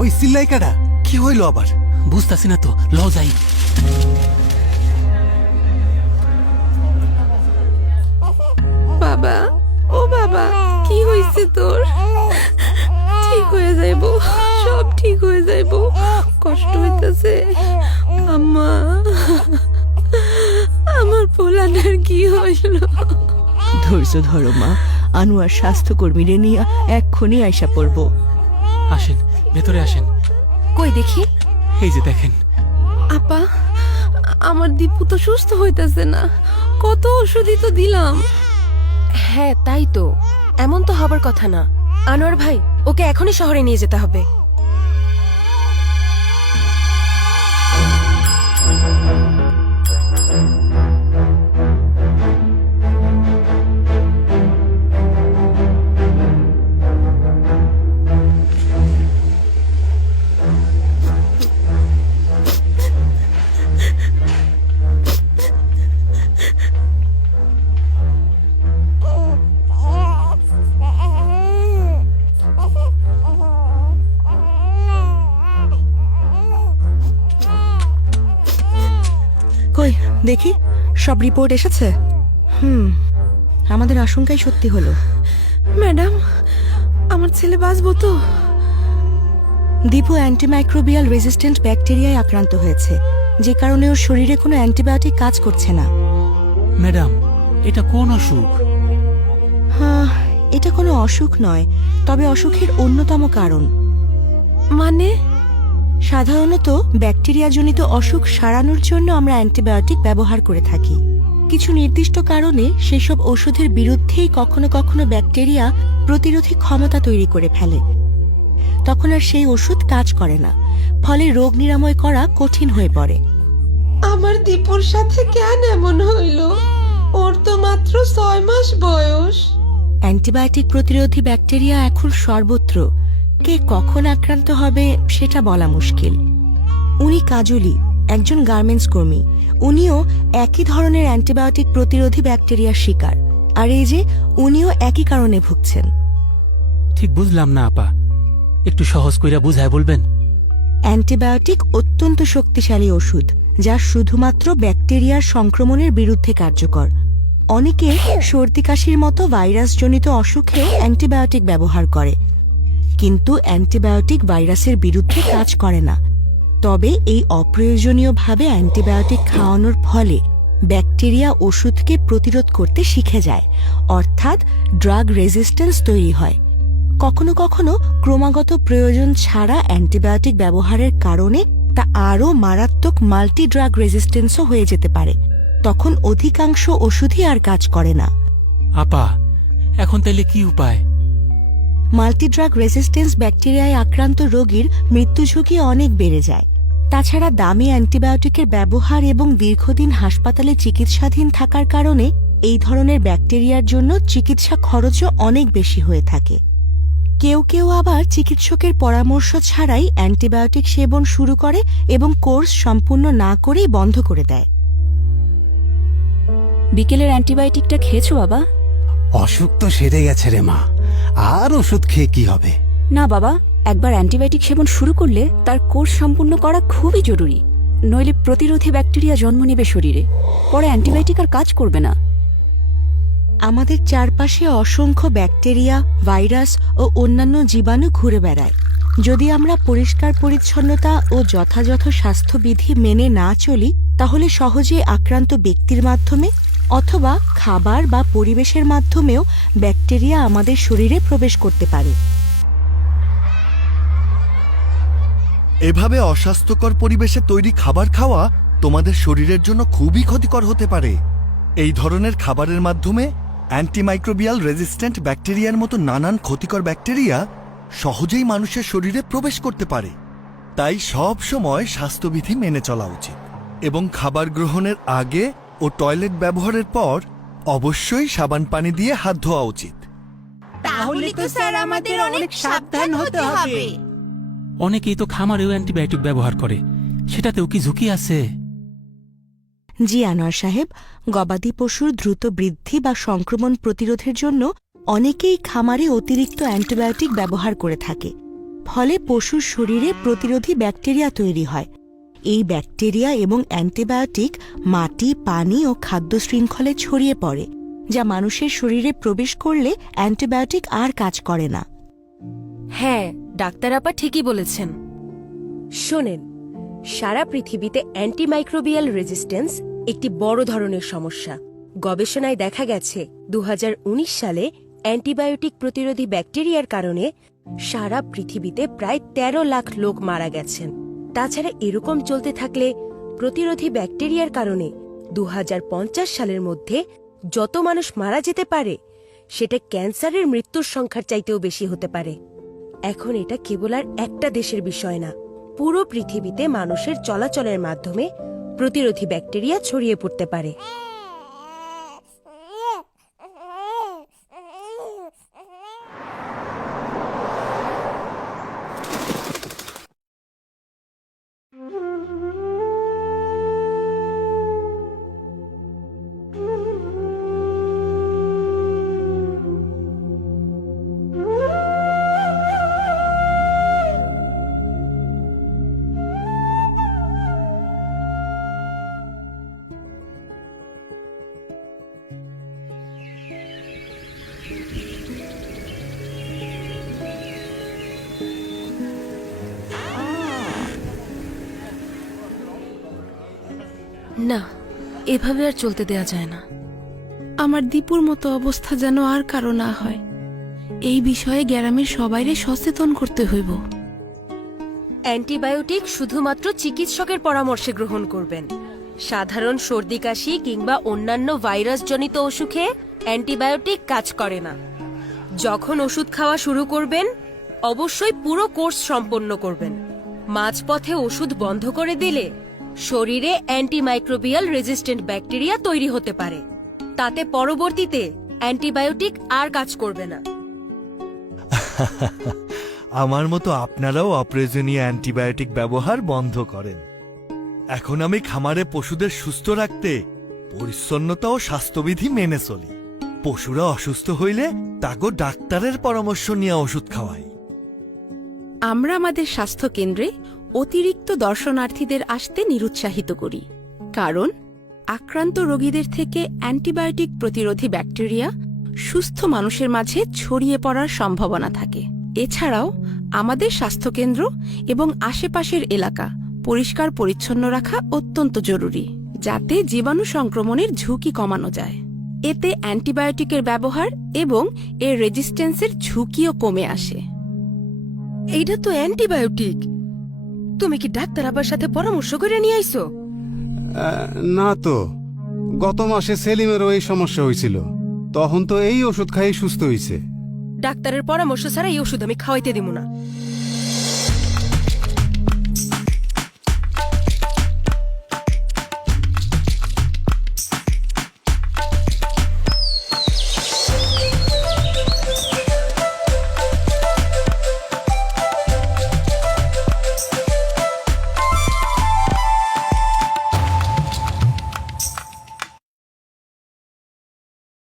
ওই সিল্লাইকাটা কি হইল আবার? বুঝতাছি না তো, ল যাই। বাবা, ও বাবা, কি হয়েছে তোর? ঠিক হয়ে যাইব, সব ঠিক হয়ে যাইব। কষ্ট হইতেছে আম্মা, আমার পোলানের কি হইল? ধৈর্য ধরো মা, আনোয়ার স্বাস্থ্যকর্মীরে নিয়ে এক্ষুনি আইসা পড়বো। আসেন, ভেতরে আসেন। কই দেখি। এই যে দেখেন। আপা, আমার দীপু তো সুস্থ হইতেছে না, কত ওষুধই তো দিলাম। হ্যাঁ তাই তো, এমন তো হবার কথা না। আনোয়ার ভাই, ওকে এখনই শহরে নিয়ে যেতে হবে। কই দেখি, সব রিপোর্ট এসেছে? আমাদের আশঙ্কাই সত্যি হলো। ম্যাডাম, আমার ছেলে বাঁচবো তো? দীপু অ্যান্টিমাইক্রোবিয়াল রেজিস্ট্যান্ট ব্যাকটেরিয়ায় আক্রান্ত হয়েছে, যে কারণে ওর শরীরে কোনো অ্যান্টিবায়োটিক কাজ করছে না। ম্যাডাম, এটা কোন অসুখ? হ্যাঁ, এটা কোনো অসুখ নয়, তবে অসুখের অন্যতম কারণ। মানে? সাধারণত ব্যাকটেরিয়াজনিত অসুখ সারানোর জন্য আমরা অ্যান্টিবায়োটিক ব্যবহার করে থাকি। কিছু নির্দিষ্ট কারণে সেসব ওষুধের বিরুদ্ধেই কখনো কখনো ব্যাকটেরিয়া প্রতিরোধী ক্ষমতা তৈরি করে ফেলে। তখন আর সেই ওষুধ কাজ করে না, ফলে রোগ নিরাময় করা কঠিন হয়ে পড়ে। আমার দীপুর সাথে কেন এমন হইল? ওর তো মাত্র 6 মাস বয়স। অ্যান্টিবায়োটিক প্রতিরোধী ব্যাকটেরিয়া এখন সর্বত্র, কে কখন আক্রান্ত হবে সেটা বলা মুশকিল। উনি কাজলি, একজন গার্মেন্টস কর্মী। উনিও একই ধরনের অ্যান্টিবায়োটিক প্রতিরোধী ব্যাকটেরিয়ার শিকার, আর এই যে উনিও একই কারণে ভুগছেন। ঠিক বুঝলাম না আপা, একটু সহজ কইরা বুঝায় বলবেন? অ্যান্টিবায়োটিক অত্যন্ত শক্তিশালী ওষুধ, যা শুধুমাত্র ব্যাকটেরিয়ার সংক্রমণের বিরুদ্ধে কার্যকর। অনেকে সর্দি কাশির মতো ভাইরাসজনিত অসুখে অ্যান্টিবায়োটিক ব্যবহার করে, কিন্তু অ্যান্টিবায়োটিক ভাইরাসের বিরুদ্ধে কাজ করে না। তবে এই অপ্রয়োজনীয়ভাবে অ্যান্টিবায়োটিক খাওয়ানোর ফলে ব্যাকটেরিয়া ওষুধকে প্রতিরোধ করতে শিখে যায়, অর্থাৎ ড্রাগ রেজিস্ট্যান্স তৈরি হয়। কখনো কখনো ক্রমাগত প্রয়োজন ছাড়া অ্যান্টিবায়োটিক ব্যবহারের কারণে তা আরও মারাত্মক মাল্টি ড্রাগ রেজিস্ট্যান্সও হয়ে যেতে পারে। তখন অধিকাংশ ওষুধই আর কাজ করে না। আপা, এখন তাইলে কি উপায়? মাল্টিড্রাগ রেজিস্ট্যান্স ব্যাকটেরিয়ায় আক্রান্ত রোগীর মৃত্যু ঝুঁকি অনেক বেড়ে যায়। তাছাড়া দামি অ্যান্টিবায়োটিকের ব্যবহার এবং দীর্ঘদিন হাসপাতালে চিকিৎসাধীন থাকার কারণে এই ধরনের ব্যাকটেরিয়ার জন্য চিকিৎসা খরচও অনেক বেশি হয়ে থাকে। কেউ কেউ আবার চিকিৎসকের পরামর্শ ছাড়াই অ্যান্টিবায়োটিক সেবন শুরু করে এবং কোর্স সম্পূর্ণ না করেই বন্ধ করে দেয়। বিকেলের অ্যান্টিবায়োটিকটা খেয়েছো বাবা? অসুখ তো সেরে গেছে রে মা, আর ওষুধ খেয়ে কি হবে? না বাবা, একবার অ্যান্টিবায়োটিক সেবন শুরু করলে তার কোর্স সম্পূর্ণ করা খুবই জরুরি, নইলে প্রতিরোধী ব্যাকটেরিয়া জন্ম নেবে শরীরে, পরে অ্যান্টিবায়োটিক আর কাজ করবে না। আমাদের চারপাশে অসংখ্য ব্যাকটেরিয়া, ভাইরাস ও অন্যান্য জীবাণু ঘুরে বেড়ায়। যদি আমরা পরিষ্কার পরিচ্ছন্নতা ও যথাযথ স্বাস্থ্যবিধি মেনে না চলি, তাহলে সহজে আক্রান্ত ব্যক্তির মাধ্যমে অথবা খাবার বা পরিবেশের মাধ্যমেও ব্যাকটেরিয়া আমাদের শরীরে প্রবেশ করতে পারে। এভাবে অস্বাস্থ্যকর পরিবেশে তৈরি খাবার খাওয়া তোমাদের শরীরের জন্য খুবই ক্ষতিকর হতে পারে। এই ধরনের খাবারের মাধ্যমে অ্যান্টিমাইক্রোবিয়াল রেজিস্ট্যান্ট ব্যাকটেরিয়ার মতো নানান ক্ষতিকর ব্যাকটেরিয়া সহজেই মানুষের শরীরে প্রবেশ করতে পারে। তাই সব সময় স্বাস্থ্যবিধি মেনে চলা উচিত এবং খাবার গ্রহণের আগে ও টয়লেট ব্যবহারের পর অবশ্যই সাবান পানি দিয়ে হাত ধোয়া উচিত। তাহলে তো স্যার আমাদের অনেক সাবধান হতে হবে। অনেকেই তো খামারেও অ্যান্টিবায়োটিক ব্যবহার করে, সেটাতেও কি ঝুঁকি আছে? জি আনোয়ার সাহেব, গবাদি পশুর দ্রুত বৃদ্ধি বা সংক্রমণ প্রতিরোধের জন্য অনেকেই খামারে অতিরিক্ত অ্যান্টিবায়োটিক ব্যবহার করে থাকে। ফলে পশুর শরীরে প্রতিরোধী ব্যাকটেরিয়া তৈরি হয়। এই ব্যাকটেরিয়া এবং অ্যান্টিবায়োটিক মাটি, পানি ও খাদ্য শৃঙ্খলে ছড়িয়ে পড়ে, যা মানুষের শরীরে প্রবেশ করলে অ্যান্টিবায়োটিক আর কাজ করে না। হ্যাঁ, ডাক্তার আপা ঠিকই বলেছেন। শোনেন, সারা পৃথিবীতে অ্যান্টিমাইক্রোবিয়াল রেজিস্ট্যান্স একটি বড় ধরনের সমস্যা। গবেষণায় দেখা গেছে 2019 সালে অ্যান্টিবায়োটিক প্রতিরোধী ব্যাকটেরিয়ার কারণে সারা পৃথিবীতে প্রায় 13 লাখ লোক মারা গেছেন। তাছাড়া এরকম চলতে থাকলে প্রতিরোধী ব্যাকটেরিয়ার কারণে 2050 সালের মধ্যে যত মানুষ মারা যেতে পারে সেটা ক্যান্সারের মৃত্যুর সংখ্যার চাইতেও বেশি হতে পারে। এখন এটা কেবল আর একটা দেশের বিষয় না, পুরো পৃথিবীতে মানুষের চলাচলের মাধ্যমে প্রতিরোধী ব্যাকটেরিয়া ছড়িয়ে পড়তে পারে। না, এভাবে আর চলতে দেয়া যায় না। আমার দীপুর মতো অবস্থা যেন আর কারো না হয়, এই বিষয়ে গ্রামের সবাইরে সচেতন করতে হইব। অ্যান্টিবায়োটিক শুধুমাত্র চিকিৎসকের পরামর্শে গ্রহণ করবেন। সাধারণ সর্দি কাশি কিংবা অন্যান্য ভাইরাসজনিত অসুখে অ্যান্টিবায়োটিক কাজ করে না। যখন ওষুধ খাওয়া শুরু করবেন, অবশ্যই পুরো কোর্স সম্পন্ন করবেন। মাঝপথে ওষুধ বন্ধ করে দিলে শরীরে অ্যান্টিমাইক্রোবিয়াল রেজিস্ট্যান্ট ব্যাকটেরিয়া তৈরি হতে পারে। তাতে পরবর্তীতে অ্যান্টিবায়োটিক আর কাজ করবে না। আমার মতো আপনারাও অপ্রয়োজনীয় অ্যান্টিবায়োটিক ব্যবহার বন্ধ করেন। এখন আমি খামারে পশুদের সুস্থ রাখতে পরিচ্ছন্নতা ও স্বাস্থ্যবিধি মেনে চলি। পশুরা অসুস্থ হইলে তাকে ডাক্তারের পরামর্শ নিয়ে ওষুধ খাওয়াই। আমরা আমাদের স্বাস্থ্য কেন্দ্রে অতিরিক্ত দর্শনার্থীদের আসতে নিরুৎসাহিত করি, কারণ আক্রান্ত রোগীদের থেকে অ্যান্টিবায়োটিক প্রতিরোধী ব্যাকটেরিয়া সুস্থ মানুষের মাঝে ছড়িয়ে পড়ার সম্ভাবনা থাকে। এছাড়াও আমাদের স্বাস্থ্যকেন্দ্র এবং আশেপাশের এলাকা পরিষ্কার পরিচ্ছন্ন রাখা অত্যন্ত জরুরি, যাতে জীবাণু সংক্রমণের ঝুঁকি কমানো যায়। এতে অ্যান্টিবায়োটিকের ব্যবহার এবং এর রেজিস্ট্যান্সের ঝুঁকিও কমে আসে। এইটা তো অ্যান্টিবায়োটিক। তুমি কি ডাক্তার আবার সাথে পরামর্শ করে নিয়ে আইছো? না তো, গত মাসে সেলিমেরও এই সমস্যা হয়েছিল, তখন তো এই ওষুধ খাই সুস্থ হয়েছে। ডাক্তারের পরামর্শ ছাড়া এই ওষুধ আমি খাওয়াইতে দিব না।